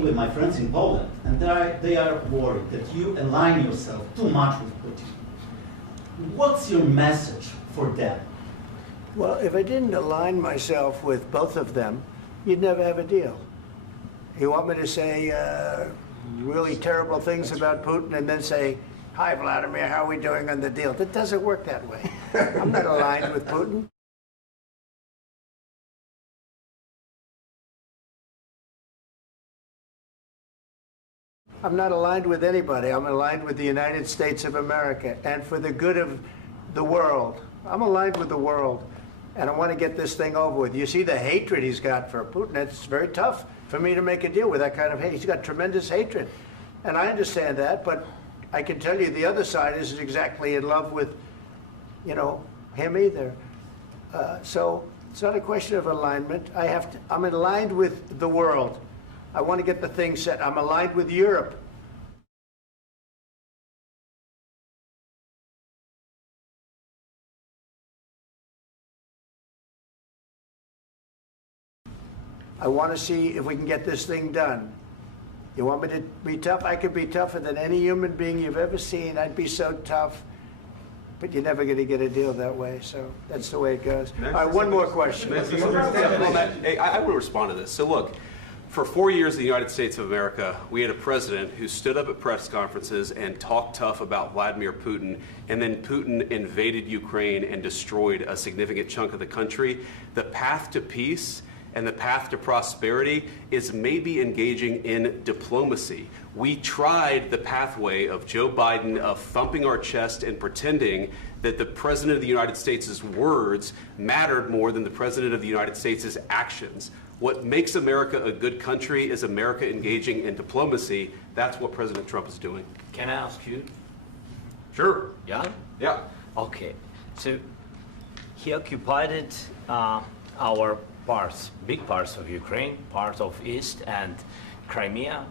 talking with my friends in Poland, and they are worried that you align yourself too much with Putin. What's your message for them? Well, if I didn't align myself with both of them, you'd never have a deal. You want me to say really terrible things about Putin and then say, "Hi, Vladimir, how are we doing on the deal?" That doesn't work that way. I'm not aligned with Putin. I'm not aligned with anybody. I'm aligned with the United States of America and for the good of the world. I'm aligned with the world, and I want to get this thing over with. You see the hatred he's got for Putin. It's very tough for me to make a deal with that kind of hate. He's got tremendous hatred, and I understand that, but I can tell you the other side isn't exactly in love with, you know, him either. So it's not a question of alignment. I'm aligned with the world. I want to get the thing set. I'm aligned with Europe. I want to see if we can get this thing done. You want me to be tough? I could be tougher than any human being you've ever seen. I'd be so tough. But you're never going to get a deal that way, so that's the way it goes. All right, one more question. Hey, I want to respond to this. So look, for 4 years in the United States of America, we had a president who stood up at press conferences and talked tough about Vladimir Putin, and then Putin invaded Ukraine and destroyed a significant chunk of the country. The path to peace and the path to prosperity is maybe engaging in diplomacy. We tried the pathway of Joe Biden of thumping our chest and pretending that the President of the United States' words mattered more than the President of the United States' actions. What makes America a good country is America engaging in diplomacy. That's what President Trump is doing. Can I ask you? Sure. Yeah? Yeah. Okay. So he occupied our parts, big parts of Ukraine, part of East and Crimea.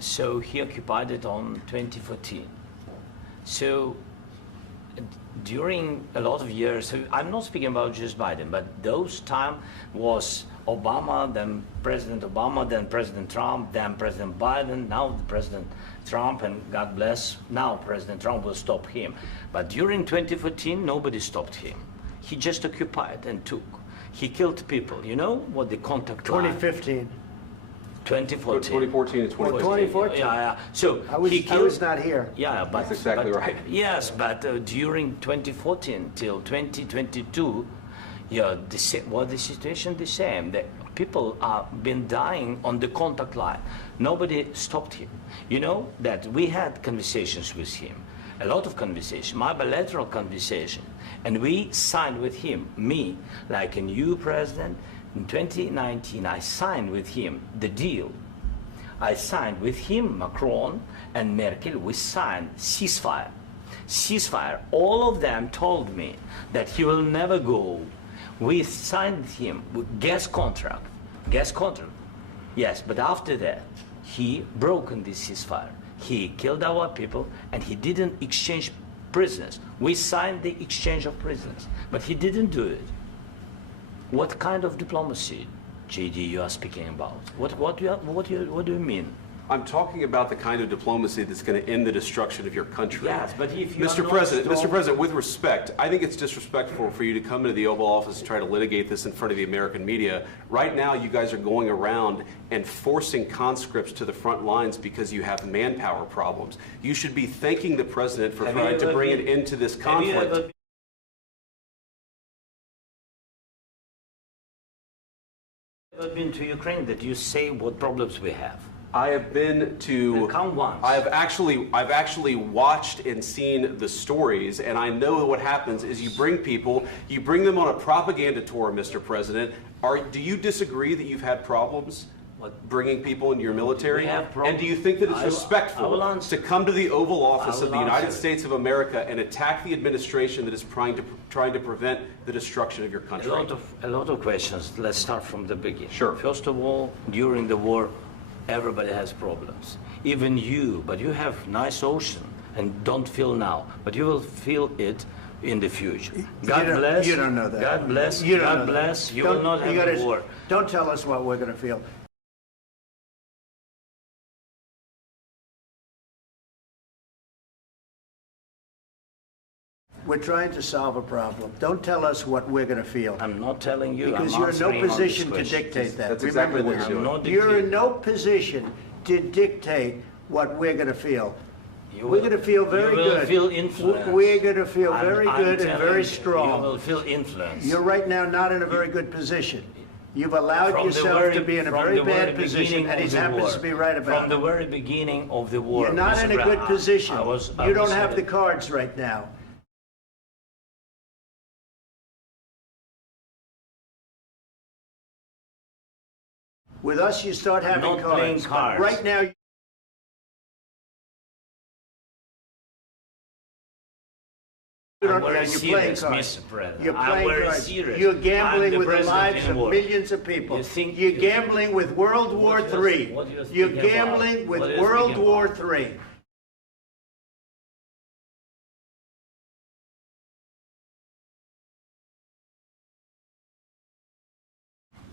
So he occupied it on 2014. So during a lot of years, so I'm not speaking about just Biden, but those time was Obama, then President Obama, then President Trump, then President Biden, now President Trump, and God bless, now President Trump will stop him. But during 2014, nobody stopped him. He just occupied and took. He killed people. You know what the contact line? 2015. 2014. 2014 and 2014. 2014. Yeah. So I was not here. Yeah, but that's exactly right. Yes, but during 2014 till 2022, yeah, the situation the same. The people have been dying on the contact line. Nobody stopped him. You know that we had conversations with him, a lot of conversation, my bilateral conversation, and we signed with him, me, like a new president. In 2019, I signed with him the deal. I signed with him, Macron and Merkel, we signed ceasefire. Ceasefire. All of them told me that he will never go. We signed with him with gas contract. Gas contract. Yes, but after that, he broken this ceasefire. He killed our people and he didn't exchange prisoners. We signed the exchange of prisoners, but he didn't do it. What kind of diplomacy, J.D., you are speaking about? What do you mean? I'm talking about the kind of diplomacy that's going to end the destruction of your country. Yes, but if you Mr. President, with respect, I think it's disrespectful for you to come into the Oval Office and try to litigate this in front of the American media. Right now, you guys are going around and forcing conscripts to the front lines because you have manpower problems. You should be thanking the President for trying to bring an end to this conflict. Have you been to Ukraine that you say what problems we have? I have been to. Count once. I've actually watched and seen the stories, and I know what happens is you bring people, you bring them on a propaganda tour, Mr. President. Do you disagree that you've had problems bringing people into your military? And do you think that it's respectful to come to the Oval Office of the United States of America and attack the administration that is trying to prevent the destruction of your country? A lot of questions. Let's start from the beginning. Sure. First of all, during the war, everybody has problems. Even you, but you have nice ocean and don't feel now, but you will feel it in the future. God bless. You don't know that. God bless. You God bless. You will not have a war. Don't tell us what we're going to feel. We're trying to solve a problem. Don't tell us what we're going to feel. I'm not telling you. Because I'm you're in no answering on this position to question. dictate that. That's Remember exactly what this. you're doing. I'm not You're in dictating. no position to dictate what we're going to feel. You We're will- going to feel very you will good. feel influenced. We're going to feel I'm- very I'm good and telling very you, strong. You will feel influence. You're right now not in a very good position. You've allowed From the yourself very- to be in a from very the very bad position, beginning and he of the happens war. to be right about From the it. very beginning of the war. You're not Mr. in a good Brown, position. I You don't was have the ready. cards right now. With us, you start having Not playing cards. But cards. right now, I'm you're very playing serious, cards. Mr. President. You're I'm playing very cards. serious. You're I'm gambling the with the president lives in of war. millions of people. You think- You're gambling with World War What you're- III. what you're You're speaking about? gambling with What you're World speaking War about? III.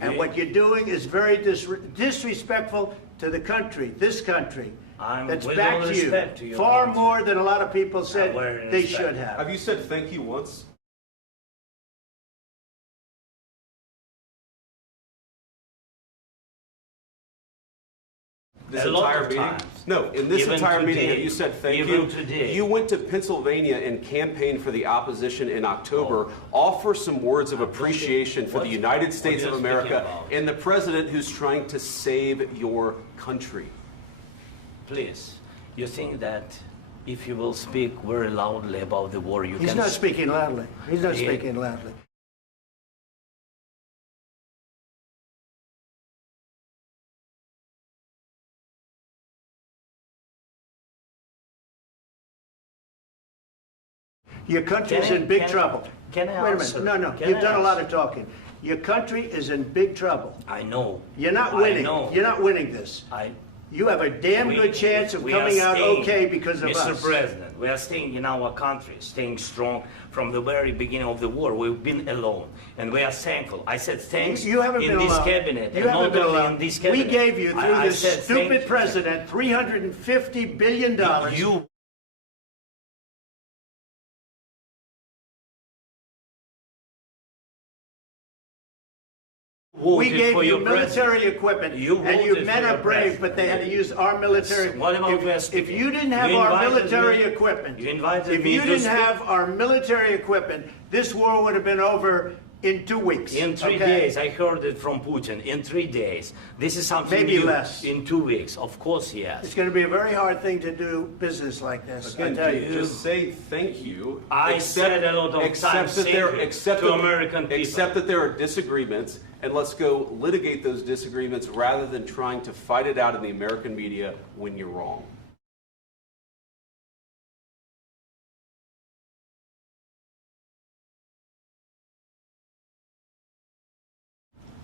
And what you're doing is very disrespectful to the country, this country. That's with back all to respect to you. your Far country. more than a lot of people said very they respect. should have. Have you said thank you once? This A lot entire of meeting? times. No, in this Even entire meeting, today. have you said thank Even you? today. You went to Pennsylvania and campaigned for the opposition in October. Offer some words of appreciation for What- the United what States are of you America speaking about? and the president who's trying to save your country. Please, you think that if you will speak very loudly about the war, you He's can... not speaking loudly. He's not Yeah. speaking loudly. Your country is in big trouble. Can I Wait a answer? minute. No, Can you've I done a lot answer? of talking. Your country is in big trouble. I know. You're not I winning. know. You're not winning this. You have a damn good chance of we are coming out staying, okay because of Mr. us. President, we are staying in our country, staying strong from the very beginning of the war. We've been alone, and we are thankful. I said thanks You haven't in been this alone. cabinet, You and haven't not been only alone. in this We cabinet. gave you, through I this said thank stupid you. president, $350 billion. You We voted gave for you your military president. equipment, You and you voted men for are your brave, president. but they had to use our military. What about we are If speaking? you didn't have You our invited military me- equipment, you invited if me you to didn't speak. have our military equipment, this war would have been over in 2 weeks. In 3 okay? days, I heard it from Putin. In 3 days, this is something Maybe new. less. In 2 weeks, of course, yes. It's going to be a very hard thing to do business like this. I Again, tell you. just say thank you. I said a lot of accept times that thank there, you accept to that- American people. Accept that there are disagreements, and let's go litigate those disagreements rather than trying to fight it out in the American media when you're wrong.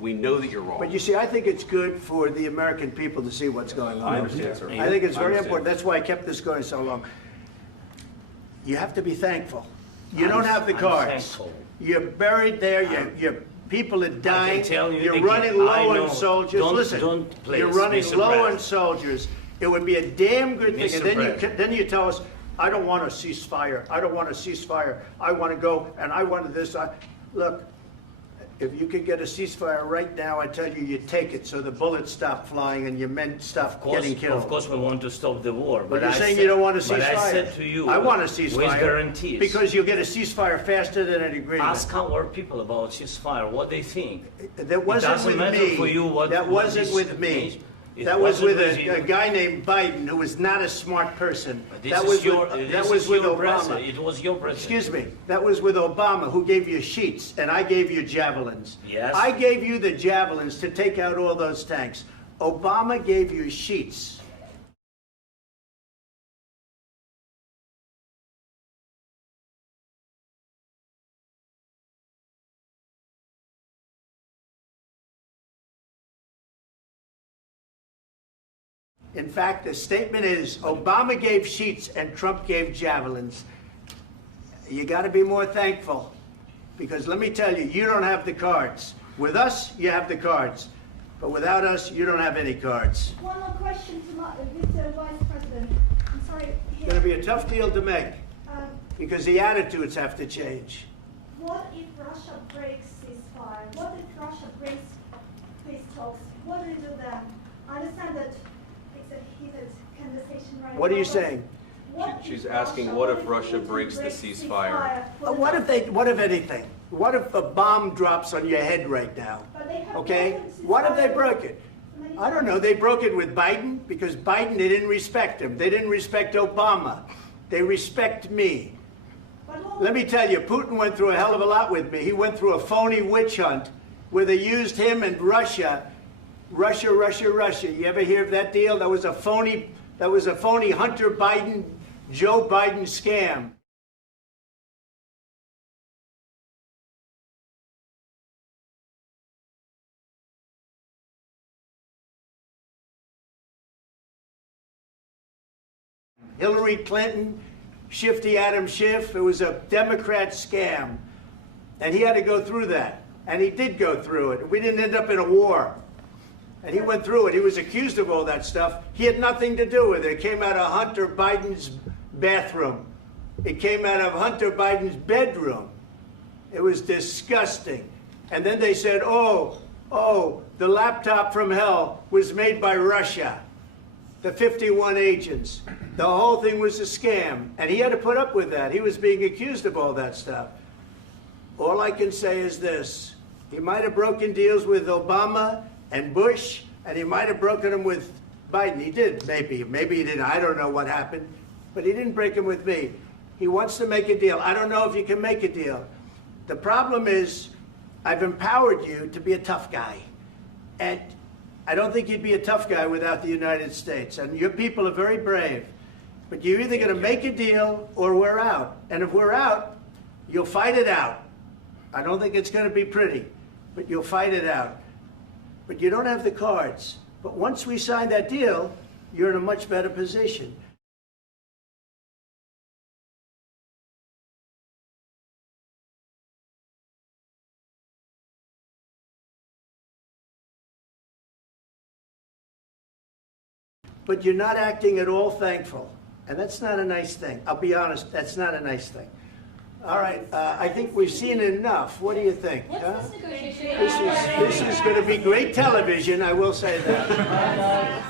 We know that you're wrong. But you see, I think it's good for the American people to see what's going on. I understand, sir. I think it's I very understand. important. That's why I kept this going so long. You have to be thankful. You I'm- don't have the I'm cards. thankful. You're buried there. Your people are dying. tell you You're again, running I low know. on soldiers. Don't- Listen, don't please, you're running Mr. low on President. soldiers. It would be a damn good thing. Mr. And then President. then you tell us, I don't want a ceasefire. I don't want a ceasefire. I want to go, and I want this. Look, if you could get a ceasefire right now, I tell you, you take it so the bullets stop flying and your men stop getting killed. Of course, we want to stop the war. But you're I saying said- you don't want a ceasefire. But I said to you, I want a ceasefire. with guarantees. Because you'll get a ceasefire faster than an agreement. Ask our people about ceasefire, what they think. That wasn't doesn't with matter me. for you what- that what wasn't this with me. means. It That was wasn't with with you. a guy named Biden who was not a smart person. This That is was your, with, this that was is with your Obama. president. It was your president. Excuse me. That was with Obama, who gave you sheets, and I gave you javelins. Yes. I gave you the javelins to take out all those tanks. Obama gave you sheets. In fact, the statement is Obama gave sheets and Trump gave javelins. You got to be more thankful, because let me tell you, you don't have the cards. With us, you have the cards, but without us, you don't have any cards. One more question to Mr. Vice President. I'm sorry. It's going to be a tough deal to make. because the attitudes have to change. What if Russia breaks ceasefire? What if Russia breaks peace talks? What do we do then? I understand that it's a heated conversation right now. What are you but saying? what She's if asking, what if Russia Putin breaks the ceasefire? What if anything? What if a bomb drops on your head right now? But they have Okay? broken What if they ceasefire broke it? many I don't know. They broke it with Biden because Biden, they didn't respect him. They didn't respect Obama. They respect me. But what- Let me tell you, Putin went through a hell of a lot with me. He went through a phony witch hunt where they used him and Russia. You ever hear of that deal? That was a phony Hunter Biden, Joe Biden scam. Hillary Clinton, Shifty Adam Schiff, it was a Democrat scam. And he had to go through that. And he did go through it. We didn't end up in a war. And he went through it. He was accused of all that stuff. He had nothing to do with it. It came out of Hunter Biden's bathroom. It came out of Hunter Biden's bedroom. It was disgusting. And then they said, oh, the laptop from hell was made by Russia. The 51 agents. The whole thing was a scam. And he had to put up with that. He was being accused of all that stuff. All I can say is this. He might have broken deals with Obama and Bush, and he might have broken them with Biden. He did, maybe. Maybe he didn't. I don't know what happened. But he didn't break them with me. He wants to make a deal. I don't know if you can make a deal. The problem is, I've empowered you to be a tough guy. And I don't think you'd be a tough guy without the United States. And your people are very brave. But you're either going to make a deal or we're out. And if we're out, you'll fight it out. I don't think it's going to be pretty, but you'll fight it out. But you don't have the cards. But once we sign that deal, you're in a much better position. But you're not acting at all thankful. And that's not a nice thing. I'll be honest, that's not a nice thing. All right, I think we've seen enough. What do you think? What's Huh? this negotiation? This is going to be great television, I will say that.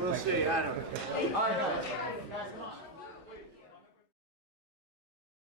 We'll see. I don't know.